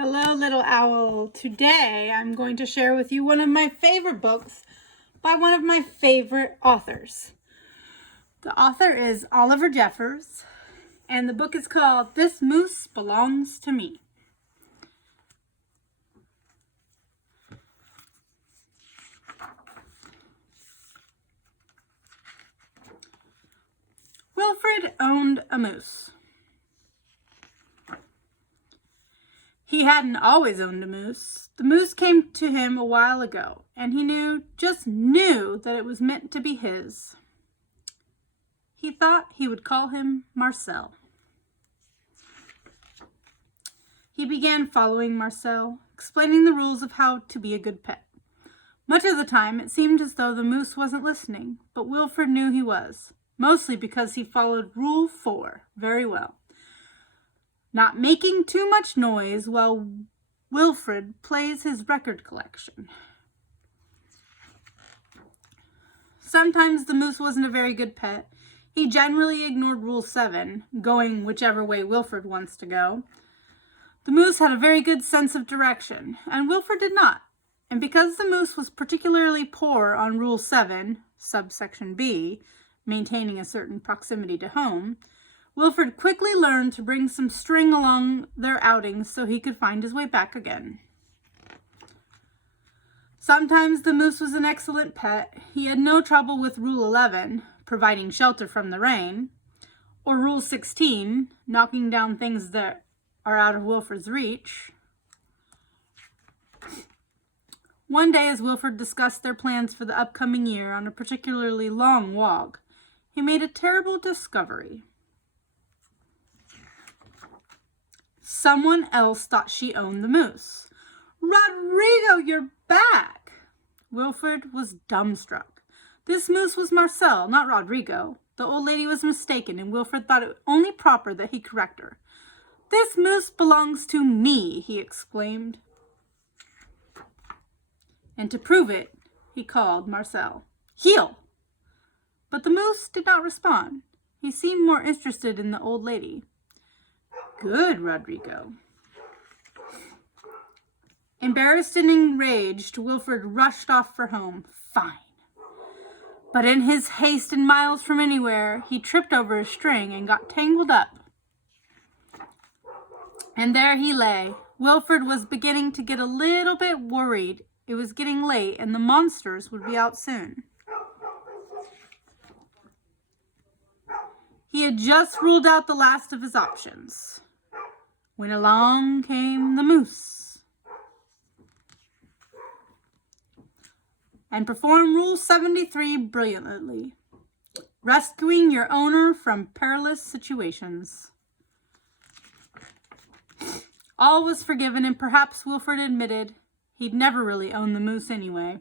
Hello, little owl. Today I'm going to share with you one of my favorite books by one of my favorite authors. The author is Oliver Jeffers, and the book is called This Moose Belongs to Me. Wilfred owned a moose. He hadn't always owned a moose. The moose came to him a while ago, and he just knew that it was meant to be his. He thought he would call him Marcel. He began following Marcel, explaining the rules of how to be a good pet. Much of the time, it seemed as though the moose wasn't listening, but Wilfred knew he was, mostly because he followed Rule 4 very well. Not making too much noise while Wilfred plays his record collection. Sometimes the moose wasn't a very good pet. He generally ignored Rule 7, going whichever way Wilfred wants to go. The moose had a very good sense of direction, and Wilfred did not. And because the moose was particularly poor on Rule 7, subsection B, maintaining a certain proximity to home, Wilfred quickly learned to bring some string along their outings so he could find his way back again. Sometimes the moose was an excellent pet. He had no trouble with Rule 11, providing shelter from the rain, or Rule 16, knocking down things that are out of Wilfred's reach. One day, as Wilfred discussed their plans for the upcoming year on a particularly long walk, he made a terrible discovery. Someone else thought she owned the moose. "Rodrigo, you're back!" Wilfred was dumbstruck. This moose was Marcel, not Rodrigo. The old lady was mistaken, and Wilfred thought it only proper that he correct her. "This moose belongs to me," he exclaimed. And to prove it, he called Marcel. "Heel!" But the moose did not respond. He seemed more interested in the old lady. "Good, Rodrigo." Embarrassed and enraged, Wilfred rushed off for home. Fine. But in his haste and miles from anywhere, he tripped over a string and got tangled up. And there he lay. Wilfred was beginning to get a little bit worried. It was getting late, and the monsters would be out soon. He had just ruled out the last of his options when along came the moose and performed Rule 73 brilliantly, rescuing your owner from perilous situations. All was forgiven, and perhaps Wilfred admitted he'd never really owned the moose anyway.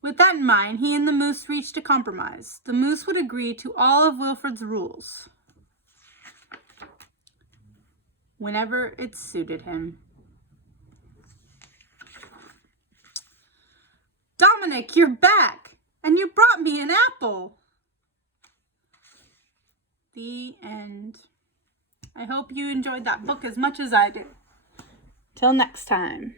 With that in mind, he and the moose reached a compromise. The moose would agree to all of Wilfred's rules whenever it suited him. "Dominic, you're back, and you brought me an apple." The end. I hope you enjoyed that book as much as I did. Till next time.